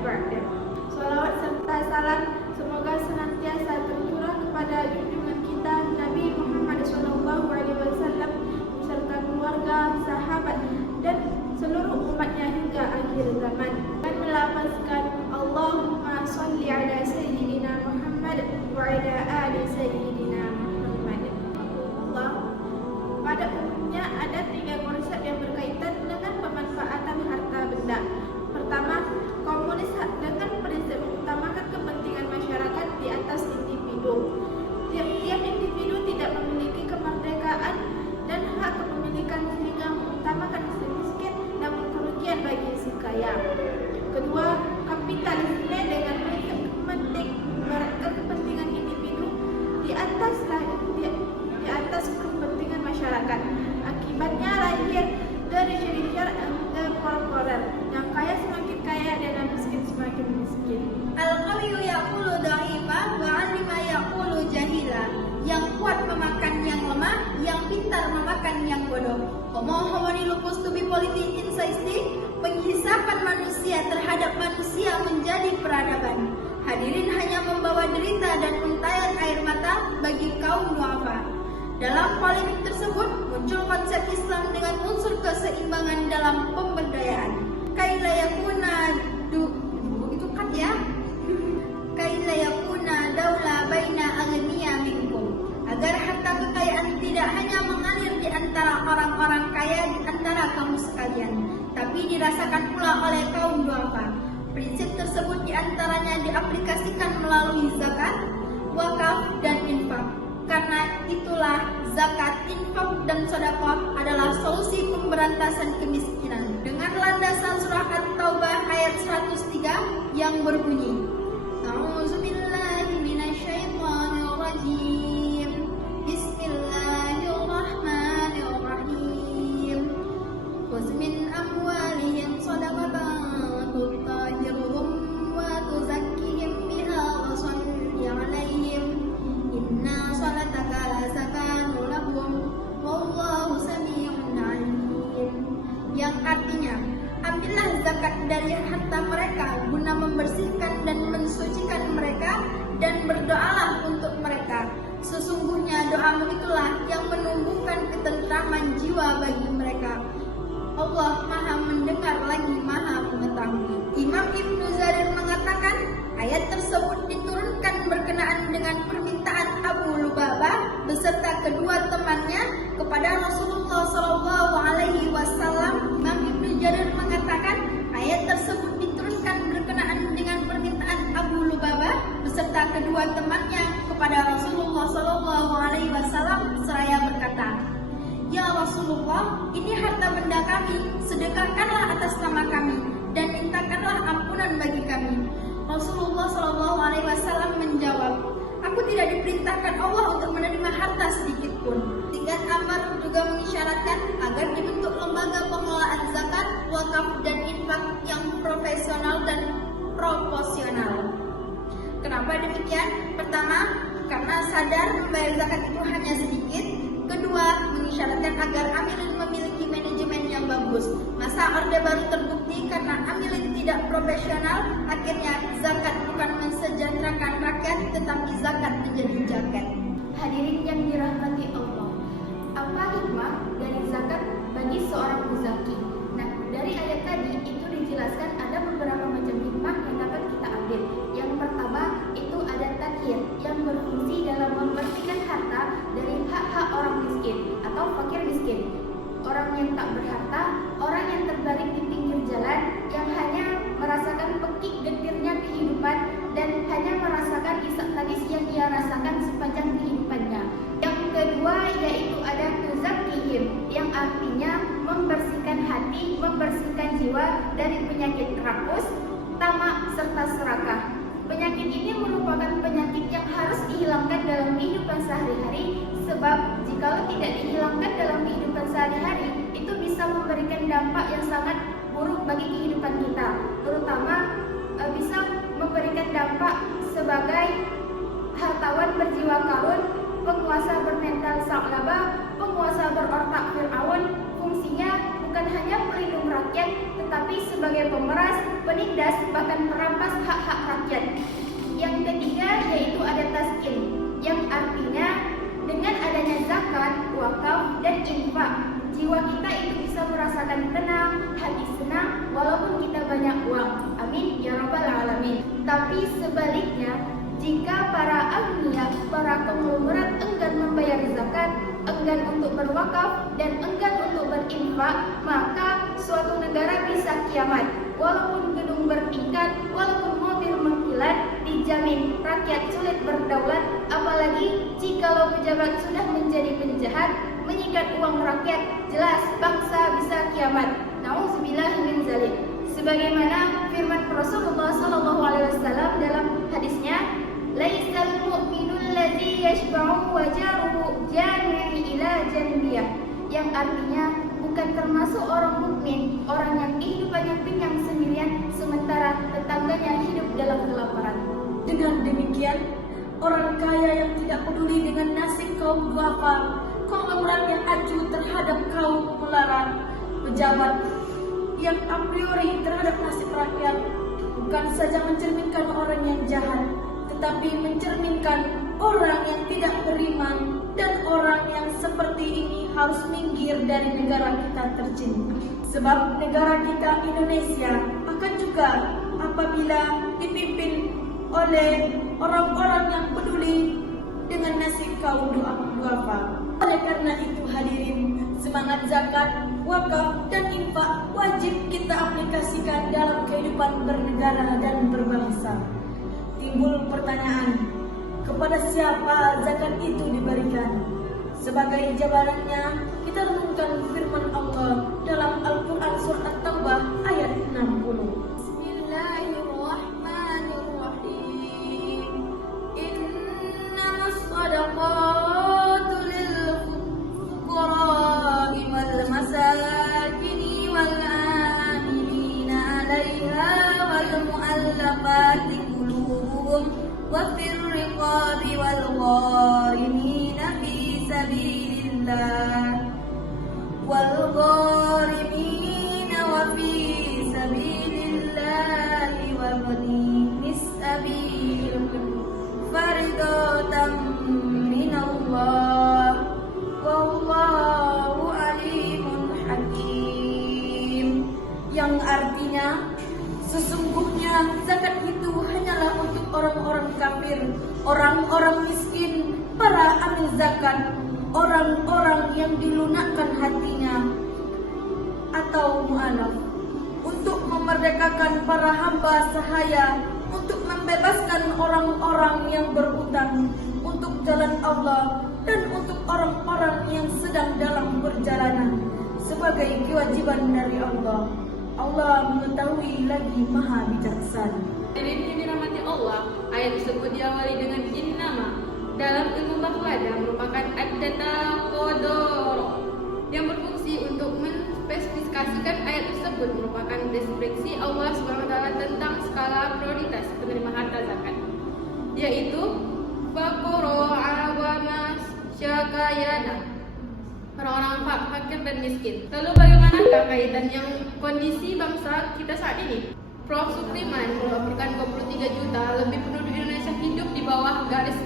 ba'd. Salawat serta salam semoga senantiasa tercurah kepada junjungan kita Nabi Muhammad SAW beserta keluarga, sahabat dan seluruh umatnya hingga akhir zaman. Dan melafazkan Allahumma sholli ala sayyidina Muhammad wa ala ali sayyidina Muhammad. Allah. Pada umumnya ada 3 konsep yang berkaitan dengan pemanfaatan harta benda. Pertama, komunis dengan prinsip mengutamakan kepentingan masyarakat di atas individu. Tiap-tiap individu tidak memiliki kemerdekaan dan hak kepemilikan sehingga mengutamakan si miskin namun kerugian bagi si kaya. Kedua, kapitalisme dengan prinsip kepentingan individu di atas kepentingan masyarakat. Akibatnya lahir dari syariat korporat, yang kaya semakin kaya dan yang miskin semakin miskin. Al-qawiyyu yaqulu dha'ifa wa 'alima yaqulu jahila. Yang kuat memakan yang lemah, yang pintar memakan yang bodoh. Homo lupus to be politik insaisti, penghisapan manusia terhadap manusia menjadi peradaban. Hadirin hanya membawa derita dan untayan air mata bagi kaum duafa. Dalam polemik tersebut muncul konsep Islam dengan unsur keseimbangan dalam pemberdayaan. Kaila yakuna daula baina aghniya minkum. Agar harta kekayaan tidak hanya mengalir di antara orang-orang kaya di antara kamu sekalian, tapi dirasakan pula oleh kaum duafa. Prinsip tersebut diantaranya diaplikasikan melalui zakat, wakaf, dan infak. Karena itulah zakat, infak, dan sedekah adalah solusi pemberantasan kemiskinan. Dengan landasan surah At-Taubah ayat 103 yang berbunyi, A'udzubillahi minasyaitonirrajim. Bismillahirrahmanirrahim. Khudz min amwalihim shadaqatan tutahhiruhum wa tuzakkihim biha wa shalli 'alaihim. Inna salataka sakanu lahum wallahu sami'un 'alim. Yang artinya, ambillah zakat dari harta mereka guna membersihkan dan mensucikan mereka, dan berdoalah untuk mereka. Sesungguhnya doamu itulah yang menumbuhkan ketentraman jiwa bagi mereka. Allah Maha mendengar lagi Maha mengetahui. Imam Ibnu Jarir mengatakan, ayat tersebut diturunkan berkenaan dengan permintaan Abu Lubabah beserta kedua temannya kepada Rasulullah SAW. Imam Ibnu Jarir mengatakan, ayat tersebut diturunkan berkenaan dengan permintaan Abu Lubabah beserta kedua temannya kepada Rasulullah SAW seraya berkata, Ya Rasulullah, ini harta benda kami, sedekahkanlah atas nama kami dan mintakanlah ampunan bagi kami. Rasulullah SAW menjawab, aku tidak diperintahkan Allah untuk menerima harta sedikit pun. Dengan Amar juga mengisyaratkan agar dibentuk lembaga pengelolaan zakat, wakaf, dan infak yang profesional dan proporsional. Kenapa demikian? Pertama, karena sadar membayar zakat itu hanya sedikit. Kedua, mengisyaratkan agar amilin memiliki manajemen yang bagus. Masa Orde Baru terbukti karena amilin tidak profesional, akhirnya zakat bukan mensejahterakan rakyat, tetapi zakat menjadi jaket. Hadirin yang dirahmati Allah, apa hikmah dari zakat bagi seorang muzaki? Nah, dari ayat tadi itu dijelaskan ada beberapa macam hikmah yang dapat kita ambil. Yang pertama itu ada takhir yang berfungsi dalam membersihkan harta dari hak-hak orang miskin atau fakir miskin. Orang yang tak berharta, orang yang terbaring di pinggir jalan, yang hanya merasakan pekik getirnya kehidupan dan hanya merasakan isak tangis yang ia rasakan sepanjang kehidupannya. Yang kedua yaitu ada tuzakkihim, yang artinya membersihkan hati, membersihkan jiwa dari penyakit rakus, tamak, serta serakah. Penyakit ini merupakan penyakit yang harus dihilangkan dalam kehidupan sehari-hari, sebab jikalau tidak dihilangkan dalam kehidupan sehari-hari, itu bisa memberikan dampak yang sangat buruk bagi kehidupan kita, terutama bisa memberikan dampak sebagai hartawan berjiwa karun, penguasa bermental sa'laba, penguasa berotak Fir'aun. Fungsinya bukan hanya pelindung rakyat, tetapi sebagai pemeras, penindas, bahkan merampas hak-hak rakyat. Yang ketiga yaitu ada taskin, yang artinya dengan adanya zakat, wakaf, dan infak, jiwa kita itu bisa merasakan tenang, hati senang, walaupun kita banyak uang. Amin ya rabbal alamin. Tapi sebaliknya, jika para agniya, para konglomerat enggan membayar zakat, enggan untuk berwakaf, dan enggan untuk berinfak, maka suatu negara bisa kiamat. Walaupun gedung bertingkat, walaupun mobil mengkilat, dijamin rakyat sulit berdaulat. Apalagi jikalau pejabat sudah menjadi penjahat, menyikat uang rakyat, jelas bangsa bisa kiamat. Nauzubillah min zalik. Sebagaimana firman Rasulullah SAW dalam hadisnya, laisal mu'minul ladzi yashba'u wa jaruhu jami'i ila janbiyah, yang artinya bukan termasuk orang mukmin orang yang kehidupannya kenyang sendirian sementara tetangganya hidup dalam kelaparan. Dengan demikian, orang kaya yang tidak peduli dengan nasib kaum duafa, konglomerat yang acuh terhadap kaum melarat, pejabat yang a priori terhadap nasib rakyat, bukan saja mencerminkan orang yang jahat, tetapi mencerminkan orang yang tidak beriman, dan orang yang seperti ini harus minggir dari negara kita tercinta. Sebab negara kita Indonesia akan juga apabila dipimpin oleh orang-orang yang peduli dengan nasib kaum duafa. Oleh karena itu hadirin, semangat zakat, wakaf, dan infak wajib kita aplikasikan dalam kehidupan bernegara dan berbangsa. Timbul pertanyaan, kepada siapa zakat itu diberikan? Sebagai jawabannya, kita renungkan firman Allah dalam Al-Quran Surah At-Taubah ayat 60. Bismillahirrahmanirrahim. Innamas shadaqatu lil fuqara'i wal masakini wal amilina 'alaiha wal mu'allafati qulubuhum wa fir riqabi wal gharimina fi sabilillah wal gharimina wa fi sabilillah wa ibnis sabil faridatan minallah wallahu alimun hakim, yang artinya sesungguhnya zakat itu hanyalah untuk orang-orang kafir, orang-orang miskin, para amil zakat, orang-orang yang dilunakkan hatinya atau mu'alaf, untuk memerdekakan para hamba sahaya, untuk membebaskan orang-orang yang berhutang untuk jalan Allah, dan untuk orang-orang yang sedang dalam perjalanan sebagai kewajiban dari Allah. Allah mengetahui lagi maha bijaksana. Hadirin yang dirahmati Allah, ayat tersebut diawali dengan innama. Dalam ilmu bahladah merupakan ad-data qadar yang berfungsi untuk menspesifikasikan ayat tersebut, merupakan deskripsi Allah SWT tentang skala prioritas penerima harta zakat, yaitu faqara awama syakayana, orang-orang fakir dan miskin. Lalu bagaimanakah kaitan yang kondisi bangsa kita saat ini? Prof. Supriman melaporkan 23 juta lebih penduduk Indonesia hidup di bawah garis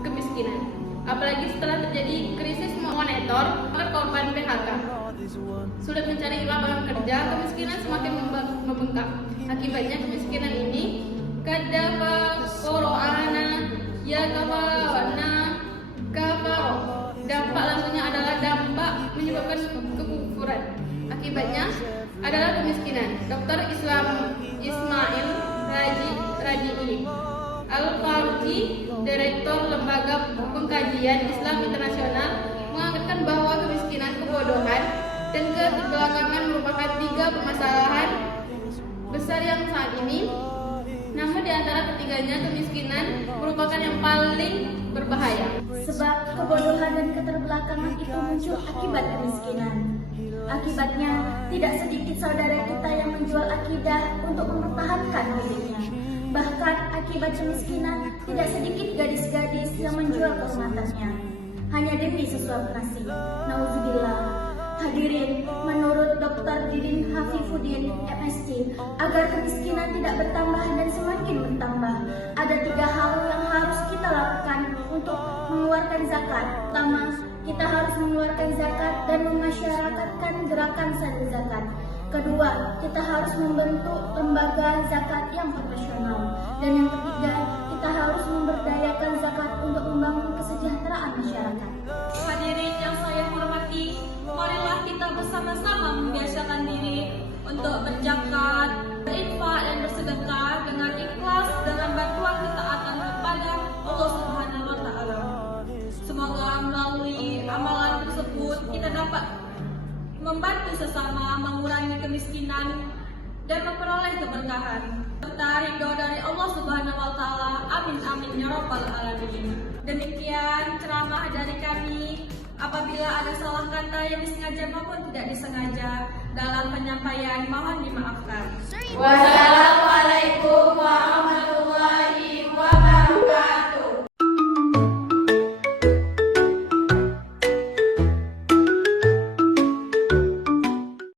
kemiskinan. Apalagi setelah terjadi krisis moneter, korban PHK. Sulit mencari lapangan kerja, kemiskinan semakin membengkak. Akibatnya kemiskinan ini kadafa qoro'ana ya kafawana kafaro. Dampak langsungnya adalah dampak menyebabkan kekufuran. Akibatnya adalah kemiskinan. Dr. Ismail Raji'i Al-Farji, Direktur Lembaga Pengkajian Islam Internasional, mengangkatkan bahwa kemiskinan, kebodohan, dan keterbelakangan merupakan 3 permasalahan besar yang saat ini. Namun di antara ketiganya, kemiskinan merupakan yang paling berbahaya. Sebab kebodohan dan keterbelakangan itu muncul akibat kemiskinan. Akibatnya, tidak sedikit saudara kita yang menjual akidah untuk mempertahankan miliknya. Bahkan akibat kemiskinan, tidak sedikit gadis-gadis yang menjual kehormatannya hanya demi sesuap nasi. Nauzubillah. Hadirin, menurut Dr. Didin Hafifuddin, MSc, agar kemiskinan tidak bertambah dan semakin bertambah, ada 3 hal yang harus kita lakukan untuk mengeluarkan zakat. Pertama, kita harus mengeluarkan zakat dan memasyarakatkan gerakan sadar zakat. Kedua, kita harus membentuk lembaga zakat yang profesional. Dan yang ketiga, kita harus memberdayakan zakat untuk membangun kesejahteraan masyarakat. Hadirin yang saya hormati, marilah kita bersama-sama membiasakan diri untuk berzakat, berinfak dan bersedekah dengan ikhlas dengan bantuan ketaatan kepada Allah Subhanahu wa taala. Semoga melalui amalan tersebut kita dapat membantu sesama mengurangi kemiskinan dan memperoleh keberkahan serta ridho dari Allah Subhanahu wa taala. Amin amin ya rabbal alamin. Demikian ceramah dari kami. Apabila ada salah kata yang disengaja maupun tidak disengaja dalam penyampaian, mohon dimaafkan. Wassalam.